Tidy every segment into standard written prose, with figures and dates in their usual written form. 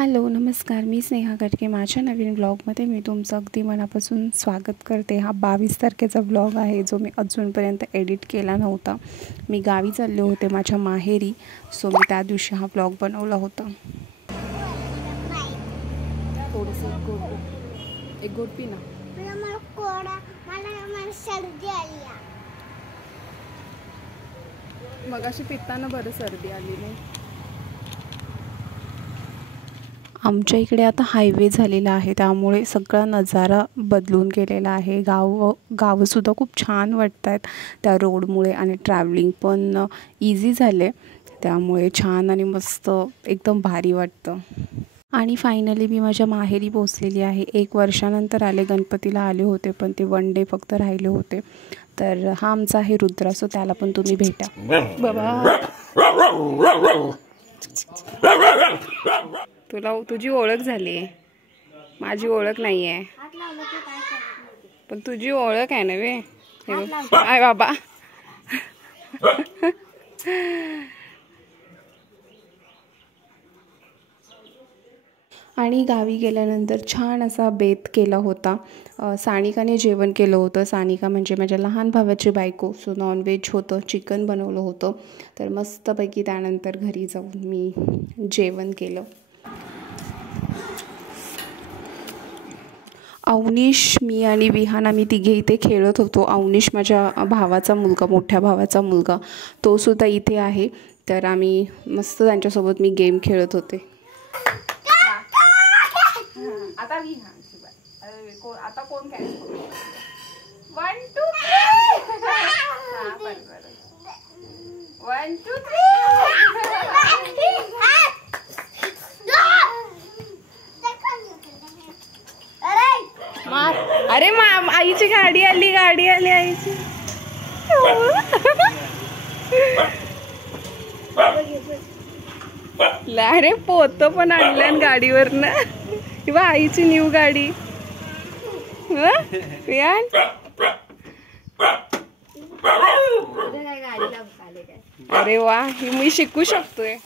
Hello नमस्कार, मी स्नेहा गटके. माझ्या नवीन ब्लॉगमध्ये मी तुमचं अगदी मनापासून स्वागत करते. हा 22 तारखेचा ब्लॉग आहे जो मी अजूनपर्यंत एडिट केला नव्हता. मी गावी चालले होते माझ्या माहेरी, सो मी त्या दिवशी हा ब्लॉग बनवला होता. एक गोट पी ना. मग अशी पिताना बरं सर्दी आली नाही. आमच्या इकडे आता हायवे झालेला आहे, त्यामुळे सगळा नजारा बदलून गेलेला आहे. गावंसुद्धा खूप छान वाटत आहेत त्या रोडमुळे, आणि ट्रॅव्हलिंग पण इझी झाले, त्यामुळे छान आणि मस्त एकदम भारी वाटतं. आणि फायनली मी माझ्या माहेरी पोचलेली आहे. 1 वर्षानंतर आले. गणपतीला आले होते, पण ते 1 डे फक्त राहिले होते. तर हा आमचा आहे रुद्रा, सो त्याला पण तुम्ही भेटा. बाबा तुझी ओळख झाली आहे, माझी ओळख नाही आहे, पण तुझी ओळख आहे ना वे. काय बाबा आणि गावी गेल्यानंतर छान असा बेत केला होता. सानिकाने जेवण केलं होतं. सानिका म्हणजे माझ्या लहान भावाची बायको. सो नॉनव्हेज होतं, चिकन बनवलं होतं. तर मस्तपैकी त्यानंतर घरी जाऊन मी जेवण केलं. अवनीश, मी आणि विहान आम्ही तिघे इथे खेळत होतो. अवनीश माझ्या भावाचा मुलगा, मोठ्या भावाचा मुलगा, तो सुद्धा इथे आहे. तर आम्ही मस्त त्यांच्यासोबत मी गेम खेळत होते. आता कोण काय 1 2 3 1 2 3 अरे आईची गाडी आली आईची. अरे पोत पण आणलं गाडीवरनं. किंवा आईची न्यू गाडी. अरे वा, ही मी शिकू शकतोय.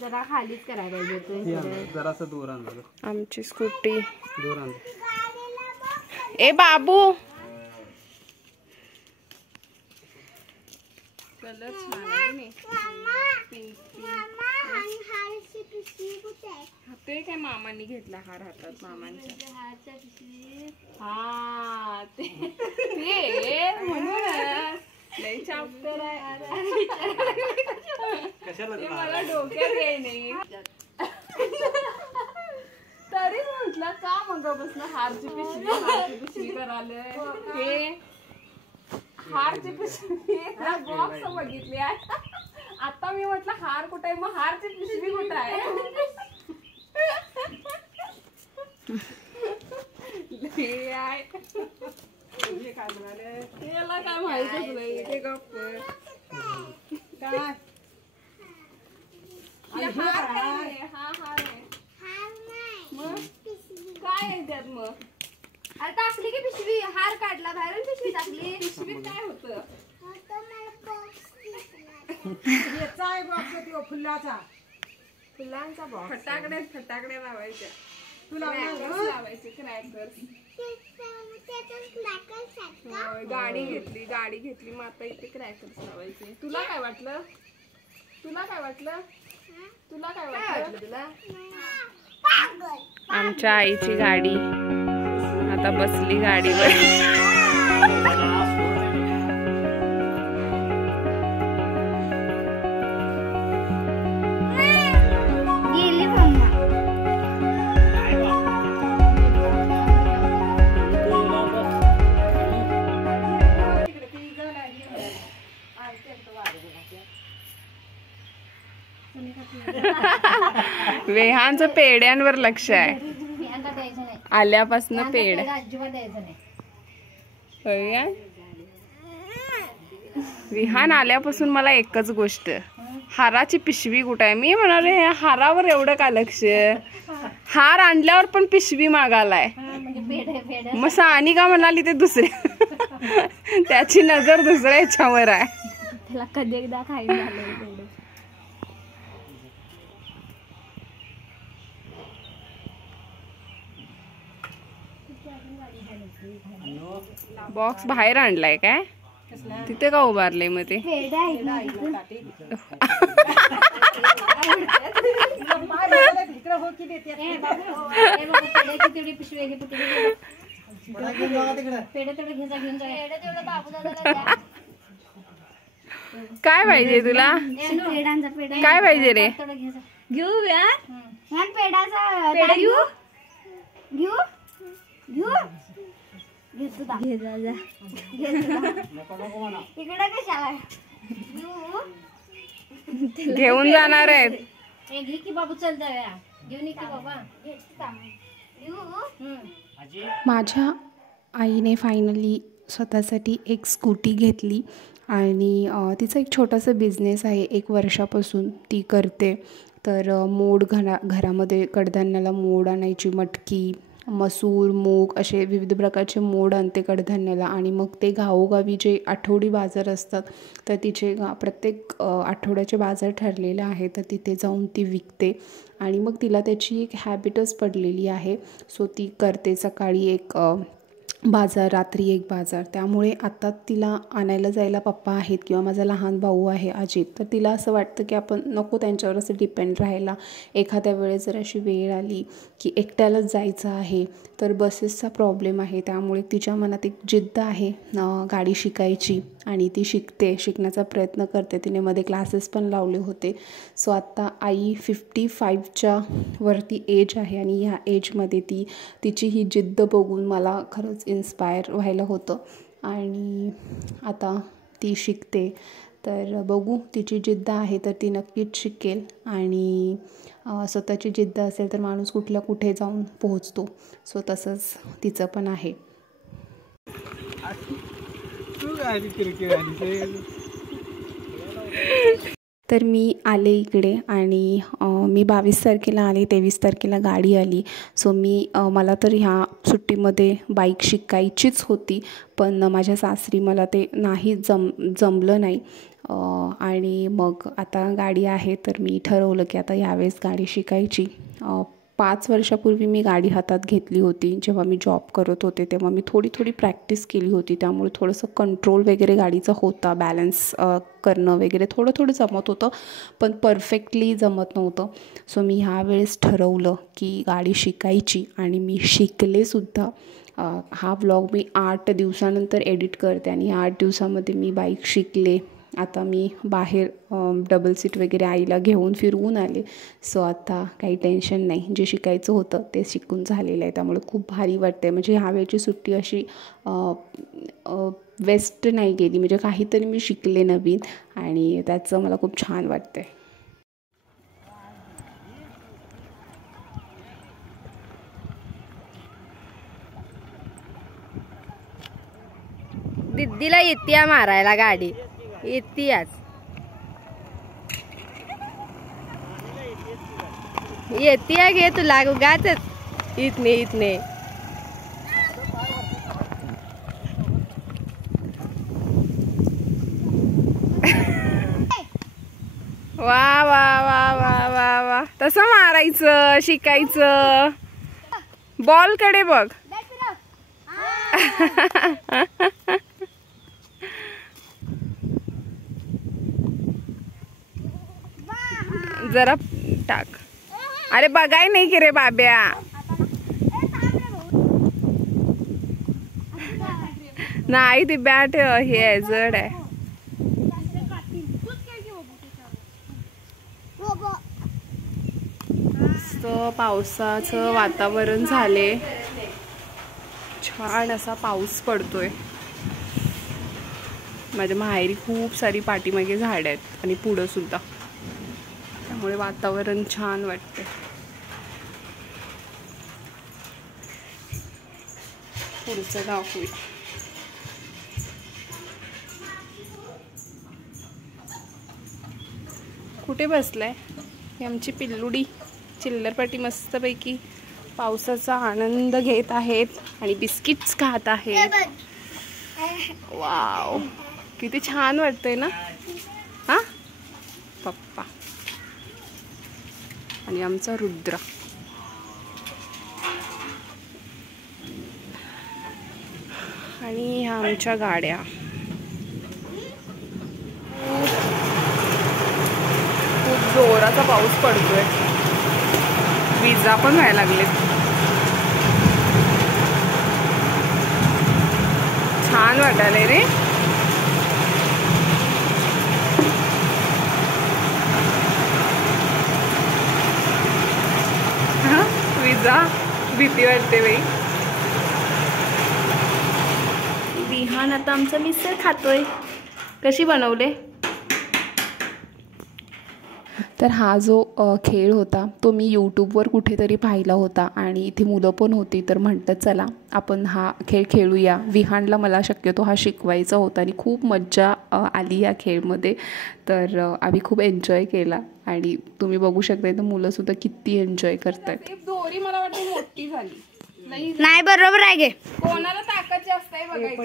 जरा खालीच करायला पाहिजे, जरासं दूर आण. आमची स्कूटी दूर आण. ए बाबू, कलर छान आहे नी. ते काय मामांनी घेतला हार हातात, मामांच्या. हा ते म्हणून लई चाप्टर आहे. मला डोक्यात येई नाही. तरी म्हटलं का मग बसलं हारची पिशवी करायला. हे हारची पिशवी बॉक्स बघितली आहे. आता मी म्हटलं हार कुठे आहे, मग हारची पिशवी कुठे आहे. त्याला काय माहितच नाही ते गप्प काय. काय आहे त्यात मग? अरे टाकली की पिशवी, हार काढला बाहेर, पिशवी टाकली. पिशवीत काय होतं? फुलांचा बॉक्स. फटाकडे लावायच्या. लावायचे क्रॅकर्स. गाडी घेतली मग आता इथे क्रॅकर्स लावायचे. तुला काय वाटलं तुला? आमच्या आईची गाडी आता बसली गाडीवर. वेहांचं पेड्यांवर लक्ष आहे. आल्यापासून पेड. विहान आल्यापासून मला एकच गोष्ट, हाराची पिशवी कुठे आहे? मी म्हणाले हारावर एवढं का लक्ष? हार आणल्यावर पण पिशवी मागालाय. मग सानी का म्हणाली ते दुसऱ्या त्याची नजर दुसऱ्या ह्याच्यावर आहे. त्याला कधी एकदा खाईन झालं. बॉक्स बाहेर आणलाय काय? तिथे का उभारले मग ते? काय पाहिजे तुला? काय पाहिजे रे? घेऊ पेडाचा घेऊ घेऊ घेऊ घेऊन जाणार आहेत. घे की बाबू, चल जाऊया. घेऊन ये की बाबा. माझ्या आईने फायनली स्वतःसाठी एक स्कूटी घेतली आणि तिचा एक छोटासा बिझनेस आहे. 1 वर्षापासून ती करते. तर मोड घरामध्ये कडधान्याला मोड आणायची, मटकी, मसूर, मूग असे विविध प्रकारचे मोड आणते कडधान्याला आणि मग ते गावोगावी जे आठवडी बाजार असतात तर तिचे प्रत्येक आठवड्याचे बाजार ठरलेले आहे तर तिथे जाऊन ती विकते आणि मग तिला त्याची एक हॅबिटच पडलेली आहे. सो ती करते सकाळी एक बाजार, रात्री एक बाजार. त्यामुळे आता तिला आणायला जायला पप्पा आहेत किंवा माझा लहान भाऊ आहे अजित, तर तिला असं वाटतं की आपण नको त्यांच्यावर असं डिपेंड राहायला. एखाद्या वेळेस जर अशी वेळ आली की एकट्यालाच जायचं आहे तर बसेसचा प्रॉब्लेम आहे, त्यामुळे तिच्या मनात एक जिद्द आहे गाडी शिकायची आणि ती शिकण्याचा प्रयत्न करते. तिने मध्ये क्लासेस पण लावले होते. सो आत्ता आई 55च्या वरती एज आहे आणि ह्या एजमध्ये तिची ही जिद्द बघून मला खरंच इन्स्पायर व्हायला होतं आणि आता ती शिकते. तर बघू, तिची जिद्द आहे तर ती नक्कीच शिकेल आणि स्वतःची जिद्द असेल तर माणूस कुठल्या कुठे जाऊन पोहोचतो. सो तसंच तिचं पण आहे. तर मी आले इकडे आणि मी 22 तारखेला आले, 23 तारखेला गाडी आली. सो मला तर ह्या सुट्टीमध्ये बाईक शिकायचीच होती, पण माझ्या सासरी मला ते नाही जमलं नाही आणि मग आता गाडी आहे तर मी ठरवलं की आता यावेळेस गाडी शिकायची. 5 वर्षापूर्वी मी गाडी हातात घेतली होती. जेव्हा मी जॉब करत होते तेव्हा मी थोडी प्रॅक्टिस केली होती, त्यामुळे थोडंसं कंट्रोल वगैरे गाडीचा होता, बॅलन्स करणं वगैरे थोडं जमत होतं पण परफेक्टली जमत नव्हतं. सो मी ह्यावेळेस ठरवलं की गाडी शिकायची आणि मी शिकलेसुद्धा. हा व्लॉग मी 8 दिवसानंतर एडिट करते आणि 8 दिवसामध्ये मी बाईक शिकले. आता मी बाहेर डबल सीट वगैरे आईला घेऊन फिरवून आले. सो आता काही टेन्शन नाही, जे शिकायचं होतं ते शिकून झालेलं आहे, त्यामुळे खूप भारी वाटते. म्हणजे ह्यावेळची सुट्टी अशी वेस्ट नाही गेली, म्हणजे काहीतरी मी शिकले नवीन आणि त्याचं मला खूप छान वाटतं. दिदीला येते मारायला गाडी, येतीयाच येतीया. घे तुला उगाच इथने वा वा वा वा वा वा. तसं मारायचं, शिकायचं. बॉल कडे बघ. जरा टाक. अरे बघाय नाही की रे बाब्या. नाही ती बॅट हे आहे, जड आहे. पावसाचं वातावरण झाले, छान असा पाऊस पडतोय. माझ्या माहेरी खूप सारी पाठीमागे झाड आहेत आणि पुढं सुद्धा, त्यामुळे वातावरण छान वाटते. पुढचं दाखवूया. कुठे बसलाय? ही आमची पिल्लुडी चिल्लरपाटी मस्तपैकी पावसाचा आनंद घेत आहेत आणि बिस्किट्स खात आहेत. वाव, किती छान वाटतंय ना. हा पप्पा आणि आमचा रुद्र. आणि ह्या आमच्या गाड्या. खूप जोराचा पाऊस पडतोय, विजा पण व्हायला लागलेत. छान वाटायलंय रे. विजा, भीती वाटते बाई. विहान आता आमचं मिसळ खातोय. कशी बनवले? तर हा जो खेळ होता तो मी यूट्यूबवर कुठेतरी पाहिला होता आणि इथे मुलं पण होती. तर म्हटलं चला आपण हा खेळ खेळूया. विहानला मला शक्यतो हा शिकवायचा होता आणि खूप मज्जा आली या खेळमध्ये. तर आम्ही खूप एन्जॉय केला आणि तुम्ही बघू शकता तर मुलंसुद्धा किती एन्जॉय करतात. दोरी मला वाटतं मोठी झाली नाही. बरोबर आहे गे. कोणाला ताकद जास्त आहे बघायची.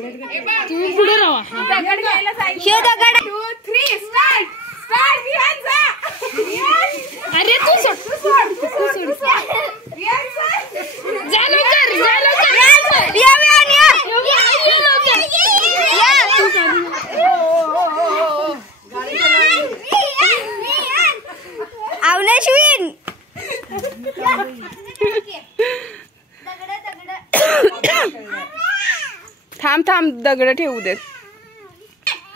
अरे तू थांब थांब, दगड ठेवू देत.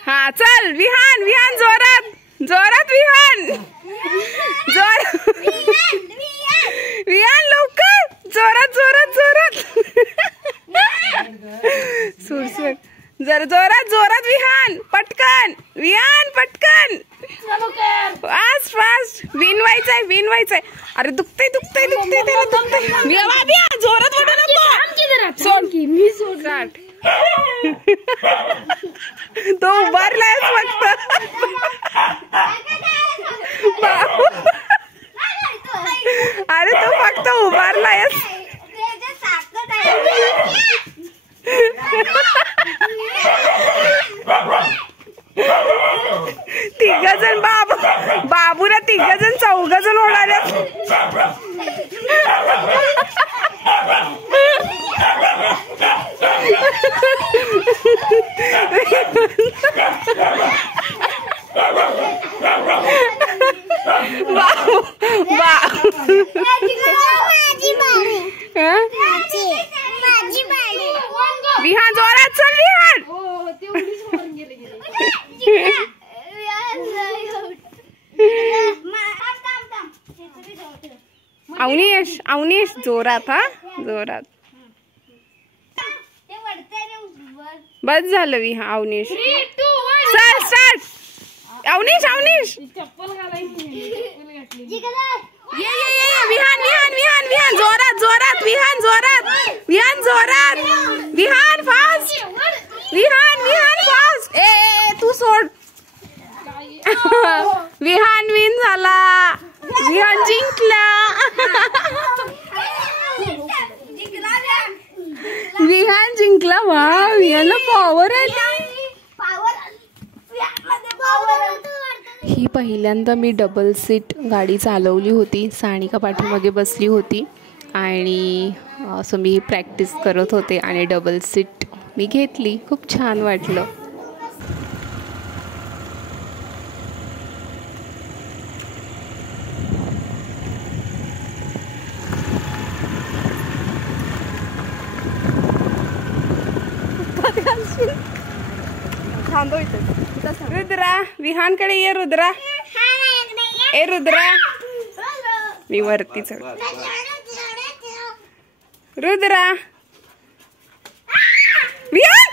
हा चल विहान, विहान जोरात जोरात, विहान जोर, विहान लवकर, जोरात जोरात जोरात. सुरसुर, जरा जोरात जोरात विहान, पटकन विहान पटकन, फास्ट फास्ट. विन व्हायचंय, विन व्हायचंय. अरे दुखतंय दुखतंय दुखतंय, त्याला दुखतंय. जोरात वाटत काट. तो उभारलाय फक्त. अरे तो फक्त उभारलाय. तिघजण बाबूला तिघजण चौघजण ओढाले. विहान जोरात चल, विहान. अवनीश, अवनीश जोरात, हा जोरात. बस झालं विहान. अवनीश चल स्टार्ट. अवनीश, अवनीश ये ये ये. विहान विहान विहान विहान जोरात जोरात, विहान जोरात, विहान जोरात, विहान फास्ट, विहान विहान फास्ट. ए तू सोड. विहान विन झाला, विहान जिंकला. विहान जिंकला. वा, विहानला पॉवर आहे. ही पहिल्यांदा मी डबल सीट गाडी चालवली होती. सानिका पाठीमागे बसली होती आणि असं मी प्रॅक्टिस करत होते आणि डबल सीट मी घेतली. खूप छान वाटलं. रुद्रा, विहानकडे ये. रुद्रा, ए रुद्रा, मी वरती चढ. रुद्रा, विहान.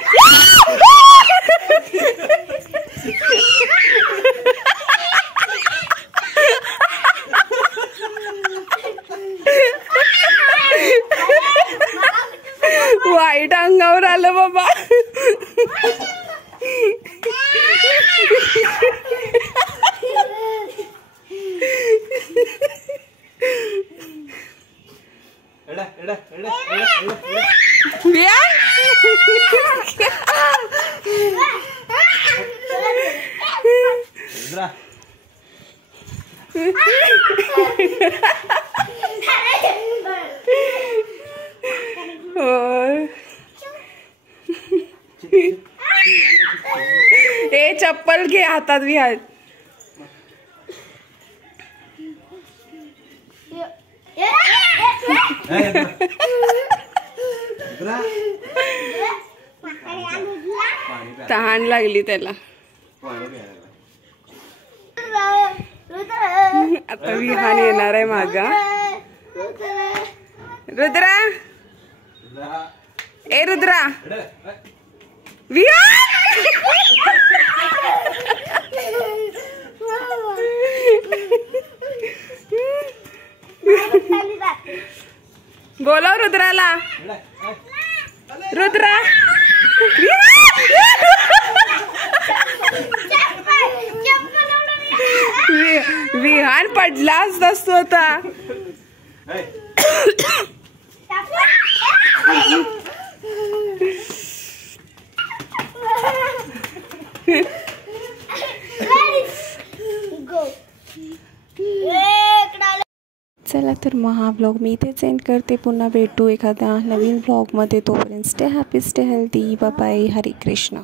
वाईट अंगावर आलं बाबा. ए चप्पल घे हातात विहार. तहान लागली त्याला. आता विहान येणार आहे मागा. रुद्रा ए रुद्रा विहान. बोलव रुद्राला. रुद्रा विहान पडलाच नसतो आता. चला तर मग हा व्लॉग मी इथेच एंड करते. पुन्हा भेटू एखाद्या नवीन व्लॉगमध्ये. तोपर्यंत stay happy, stay healthy. Bye bye. Hare Krishna.